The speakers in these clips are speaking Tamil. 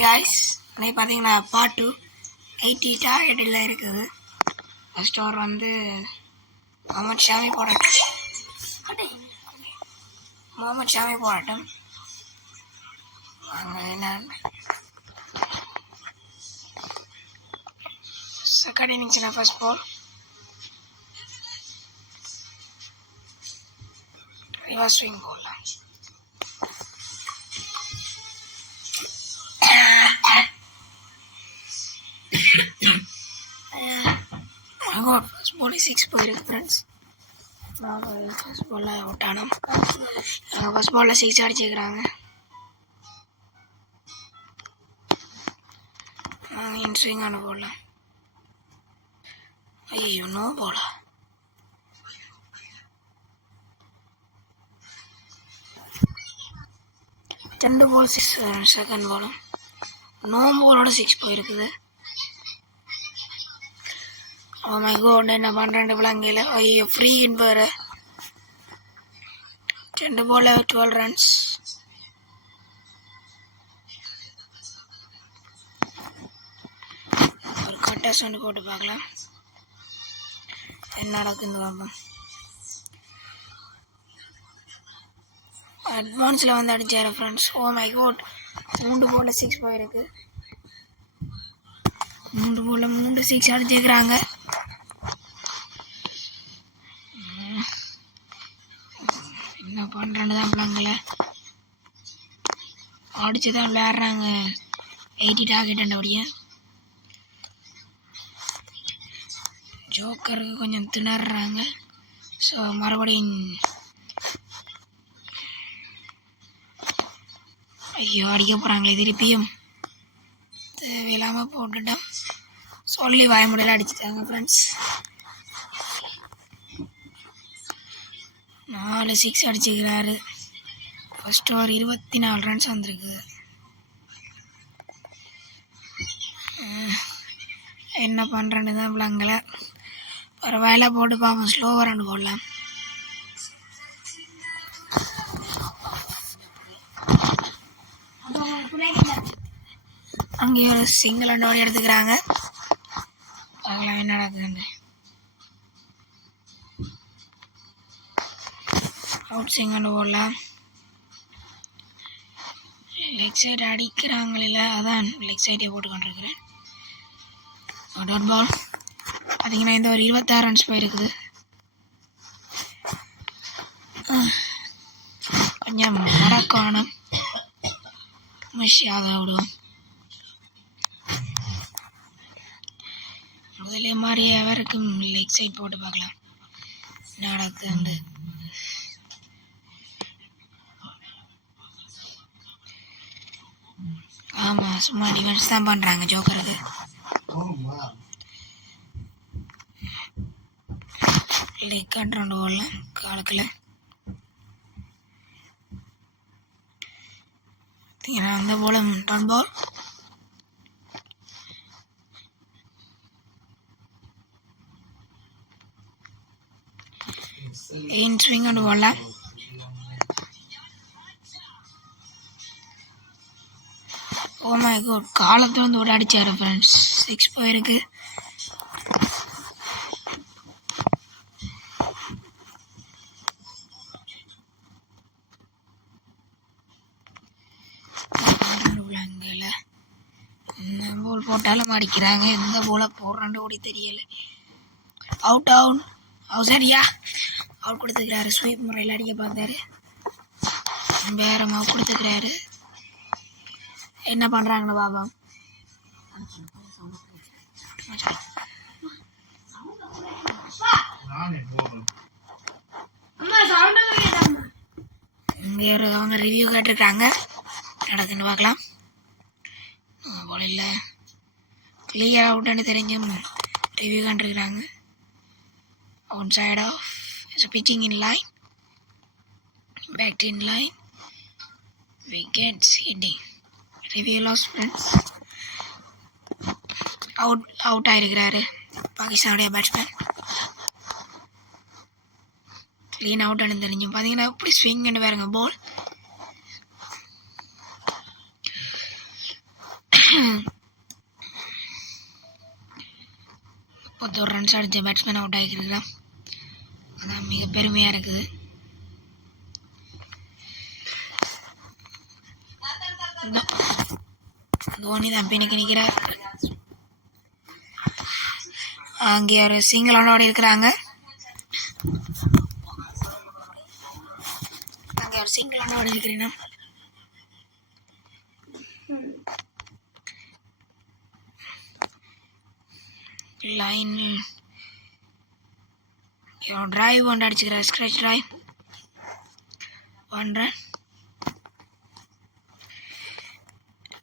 ஹாய் காய்ஸ், இன்னைக்கு பார்த்தீங்கன்னா பார்ட் 2 80 டார்கெட்டில் இருக்குது. ஃபர்ஸ்ட் ஓவர் வந்து முகமது ஷாமி போடட்டும். வாங்க என்ன செகண்ட் இன்னிங்ஸ்னா ஃபர்ஸ்ட் பால் ரிவர்ஸ் ஸ்விங் போடலாம். ஃபர்ஸ்ட் பால் 6 போயிருக்கு ஃப்ரெண்ட்ஸ். ஃபர்ஸ்ட் பாலில் அவுட் ஆனோம். ஃபர்ஸ்ட் பாலில் 6 அடிச்சுக்கிறாங்க. இன் ஸ்விங் ஆன போடலாம். ஐயோ நோ போலா. ரெண்டு பால் 6 செகண்ட் பாலும் நோ பாலோட 6 போயிருக்குது. ஓ மை காட், என்ன பண்ணுறேன் விளங்கையில். ஐயோ ஃப்ரீ இன் பாரு. 2 பால் 12 ரன்ஸ். ஒரு கட்டாஸ் ஒன்று போட்டு பார்க்கலாம் என்ன நடக்குன்னு பார்ப்போம். அட்வான்ஸில் வந்து அடிச்சாரு ஃப்ரெண்ட்ஸ். ஓ மை காட், 3 பால் 6 போயிருக்கு. 3 பால் 3 6 அடிச்சுக்கிறாங்க. என்ன பண்ணுறேன்னு தான் பிள்ளைங்கள அடிச்சு தான் விளையாடுறாங்க. 80 டார்கெட்டபடியே ஜோக்கருக்கு கொஞ்சம் திணறாங்க. ஸோ மறுபடியும் ஐயோ அடிக்க போகிறாங்களே திருப்பியும். தேவையில்லாமல் போட்டுட்டோம். சொல்லி வாய முடியல அடிச்சுட்டாங்க ஃப்ரெண்ட்ஸ். 4 6 அடிச்சுக்கிறாரு. ஃபர்ஸ்ட் ஓவர் 24 ரன்ஸ் வந்திருக்கு. என்ன பண்ணுறேன்னு தான் பிள்ளைங்கள. பரவாயில்ல போட்டு பார்ப்போம். ஸ்லோவாக ரன் போடலாம். அங்கேயே ஒரு சிங்கிள் அண்ட் ஓடி எடுத்துக்கிறாங்க. பார்க்கலாம் என்ன நடக்குதுன்னு. அவுட் ஸ்விங் அண்ட் போடலாம். லெக் சைடு அடிக்கிறாங்களே, அதான் லெக் சைடே போட்டு கொண்டிருக்கிறேன். டாட் பால் பார்த்தீங்கன்னா இந்த ஒரு 26 ரன்ஸ் போயிருக்குது. கொஞ்சம் மறக்கானம் மஷியாக விடுவோம். முதலே மாதிரி எவருக்கும் லெக் சைட் போட்டு பார்க்கலாம் நடக்குது. ஆமாம், சும்மா டிஃபென்ஸ் தான் பண்ணுறாங்க ஜோக்கருக்கு. லெக் கண்ட்ரோல் போடலாம் காலத்தில். பார்த்தீங்கன்னா அந்த போல dot ball. In swing and போடலாம். ஓ மை காட், காலத்தில் வந்து ஒரு அடிச்சாரு ஃப்ரெண்ட்ஸ். 6 போயிருக்கு. என்ன போல் போட்டாலும் அடிக்கிறாங்க. எந்த போல போடுறான்னு ஓடி தெரியல. அவுட் அவுட் சரியா அவுட் கொடுத்துக்கிறாரு. ஸ்வீப் முறையில் அடிக்க பார்த்தாரு. வேற அவுட் கொடுத்துக்கிறாரு. என்ன பண்ணுறாங்கன்னு பாபா. இங்கே அவங்க ரிவ்யூ கேட்டிருக்காங்க. நடக்குன்னு பார்க்கலாம். போல இல்லை, கிளியர் அவுட்டுன்னு தெரிஞ்சும் ரிவ்யூ கண்டிருக்கிறாங்க. One side of pitching in line, back in line, wickets hitting. Review loss friends. Out ஆகிருக்கிறாரு பாகிஸ்தானுடைய பேட்ஸ்மேன். க்ளீன் அவுட் தெரிஞ்சும் பார்த்தீங்கன்னா இப்படி ஸ்விங்னு பாருங்க. பால் ஒரு ரன்ஸ் அடித்த பேட்ஸ்மேன் அவுட் ஆகிருக்கிறான். அதான் மிக பெருமையாக இருக்குது. தோனி தான் பின்னுக்கு நிற்கிறார். அங்கே ஒரு சிங்கிளோட இருக்கிறாங்க. அங்கே ஒரு சிங்கிளோட இருக்கிறீங்க. லைன் டிரைவ் ஒன்று அடிச்சுக்கிறார். Scratch drive 1 run.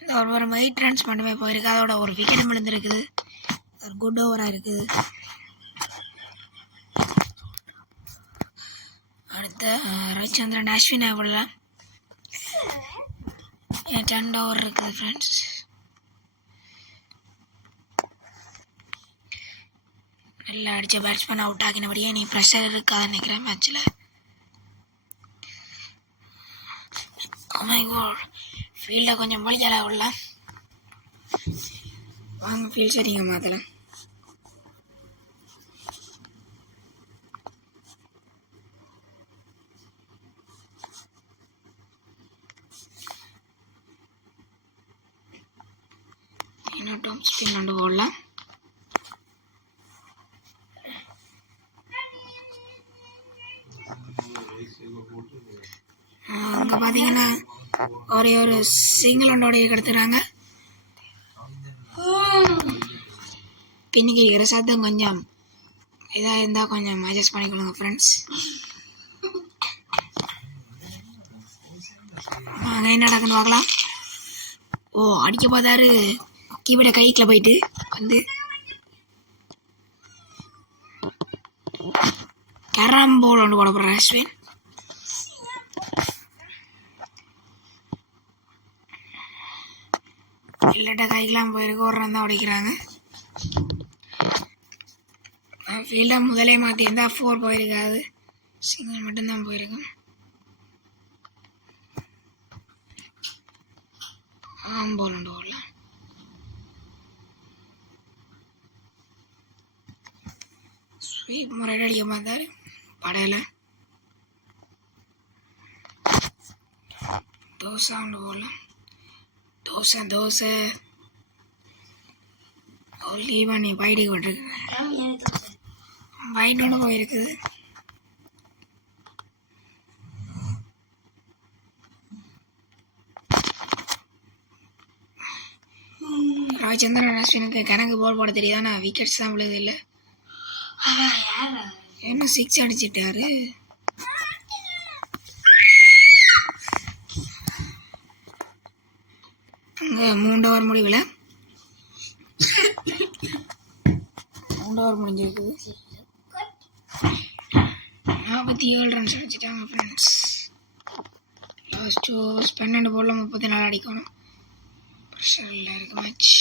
இந்த ஒரு 8 ரன்ஸ் மட்டுமே போயிருக்கு. அதோட ஒரு விக்கெட் விழுந்துருக்குது. ஒரு குட் ஓவராக இருக்குது. அடுத்த ரவிச்சந்திரன் அஸ்வினை விடலாம். 2 ஓவர் இருக்குது ஃப்ரெண்ட்ஸ். நல்லா அடித்த பேட்ஸ்மேன் அவுட் ஆகினபடியே நீ ப்ரெஷர் இருக்காதுன்னு நினைக்கிறேன் மேட்ச்சில். ஃபீல்டை கொஞ்சம் வழியால விடலாம். வாங்க ஃபீல்ட் சரிங்க மாற்றலாம். இன்னும் டாப் ஸ்பின் கொண்டு போடலாம். அங்கே பார்த்தீங்கன்னா ஒரே ஒரு சிங்கிள் ஒன்றோட எடுத்துக்கிறாங்க. பின்னிக்கு இருக்கிற சத்தம் கொஞ்சம் இதாக இருந்தால் கொஞ்சம் அட்ஜஸ்ட் பண்ணிக்கொள்ளுங்க ஃப்ரெண்ட்ஸ். அங்கே என்ன நடக்குன்னு பார்க்கலாம். அடிக்க பார்த்தாரு. கீபோர்டை கைக்கில் போயிட்டு வந்து கேரம் போர்டு ஒன்று போட போடுற அஸ்வின். இல்லட்டா கைக்கெலாம் போயிருக்கு. ஒரு ரன் தான் உடைக்கிறாங்க. ஃபீல்டை முதலே மாற்றிருந்தா 4 போயிருக்காது. சிங்கிள் மட்டும்தான் போயிருக்கு. போல் ஒன்று போடலாம். ஸ்வீப் முறையில் அடிக்க பார்த்தாரு. படையில் தோசை ஒன்று போடலாம். தோசை பண்ணி பைடுக்கு விட்டுருக்கு. பைட் ஒன்று போயிருக்குது. ரவிச்சந்திரன் அஸ்வினுக்கு கணக்கு போல் போட தெரியுது. ஆனால் விக்கெட்ஸ் தான் விழுது இல்லை. என்ன 6 அடிச்சிட்டாரு. அங்கே 3 ஓவர் முடிவில் 3 ஓவர் முடிஞ்சிருக்குது. 47 ரன்ஸ் அடிச்சிட்டாங்க ஃப்ரெண்ட்ஸ். லாஸ்ட் ஓவர்ஸ் 12 போல் 34 அடிக்கணும். ப்ரெஷரில் இருக்கு மேட்ச்.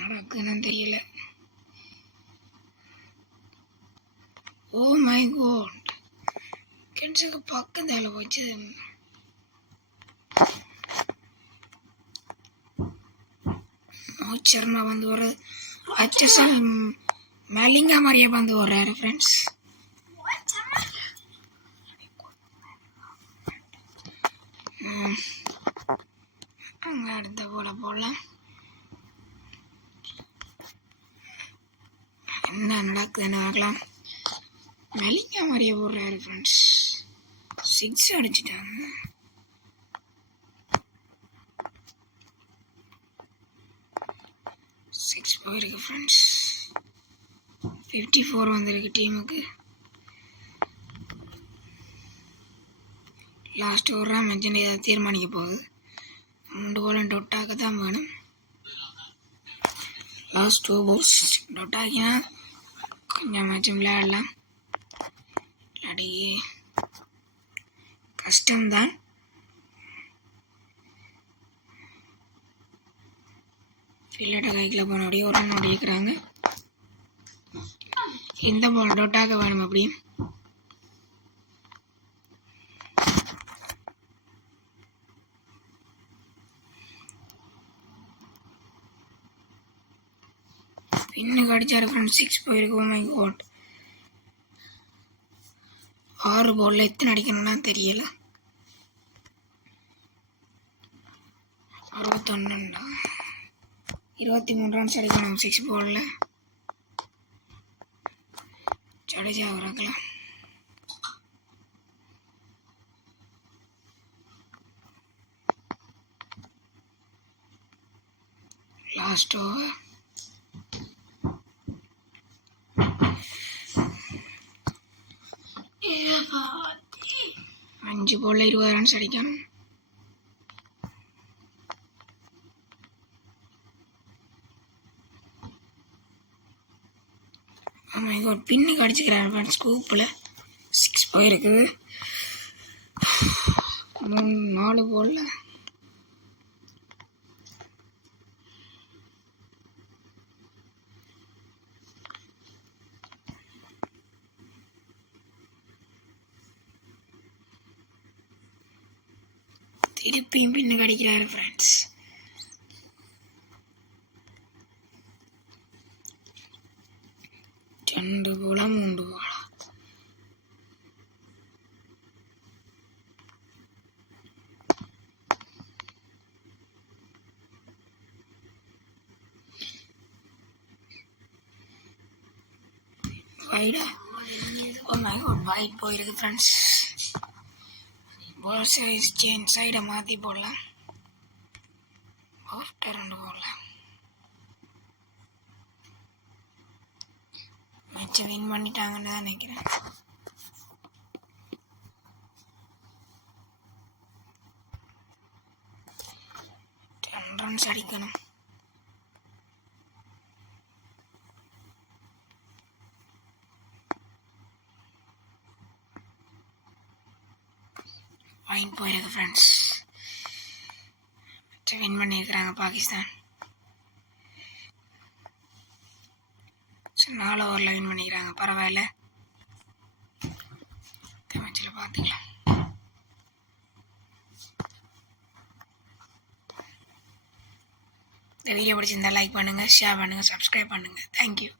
நடக்குதுன்னு தெரியல. ஓ மை காட், கிட்ஸுக்கு பக்கத்தால் போச்சு. ரோஹித் சர்மா வந்து ஒரு HSL மேலிங்கா மாதிரியே வந்து வர்றாரு ஃப்ரெண்ட்ஸ். அங்கே அடுத்த போடலாம். என்ன நடக்குதுன்னு பார்க்கலாம். மலிங்கா மாதிரியே போடுறாரு ஃப்ரெண்ட்ஸ். 6 அடிச்சிட்டாங்க. போயிருக்கு ஃப்ரெண்ட்ஸ். 54 வந்திருக்கு டீமுக்கு. லாஸ்ட் ஓவராக மென்ஷன் ஏதாவது தீர்மானிக்க போகுது. 3 பாலும் டொட்டாக்க தான் வேணும். லாஸ்ட் 2 balls டொட்டாக்கினா கொஞ்சம் மேட்சும் விளையாடலாம். இல்லாடி கஷ்டம்தான். ஃபீல்டை கைக்கில் போனபடியே ஒரு ரன் ஓடிக்கிறாங்க. இந்த பால் டொட்டாக்க வேணும். அப்படி பின்னுக்கு அடிச்சாரு ஃப்ரெண்ட்ஸ். 6 போயிருக்கு. My God. 6 பால்ல எத்தனை அடிக்கணும்னா தெரியல. 61 23 ரன்ஸ் அடிக்கணும் 6 பால்ல. ஜடேஜா இறக்கலாம். Last over. அஞ்சு பால்ல 20 ரன்ஸ் அடிக்கணும். பின்னுக்கு அடிச்சுக்கிறாங்க ஃப்ரெண்ட்ஸ். ஸ்கூப்பில் 6 போயிருக்குது. 4 பால்ல திருப்பியும் பின்னுக்கு அடிக்கிறாரு ஃப்ரெண்ட்ஸ். 2 போல 3 போல. வைடா. வைட் போயிருக்கு ஃப்ரெண்ட்ஸ். பால் சைஸ் சேஞ்ச் சைடை மாற்றி போடலாம். ஆஃப்டர் 2 போடலாம். மேட்சை வின் பண்ணிட்டாங்கன்னு தான் நினைக்கிறேன். ரன்ஸ் அடிக்கணும். வைன் போயிருக்கு ஃப்ரெண்ட்ஸ். வின் பண்ணியிருக்கிறாங்க பாகிஸ்தான். 4 ஓவரில் வின் பண்ணிக்கிறாங்க. பரவாயில்ல. மேட்சில் பார்த்துக்கலாம். இந்த வீடியோ பிடிச்சிருந்தா லைக் பண்ணுங்கள், ஷேர் பண்ணுங்கள், சப்ஸ்கிரைப் பண்ணுங்கள். தேங்க்யூ.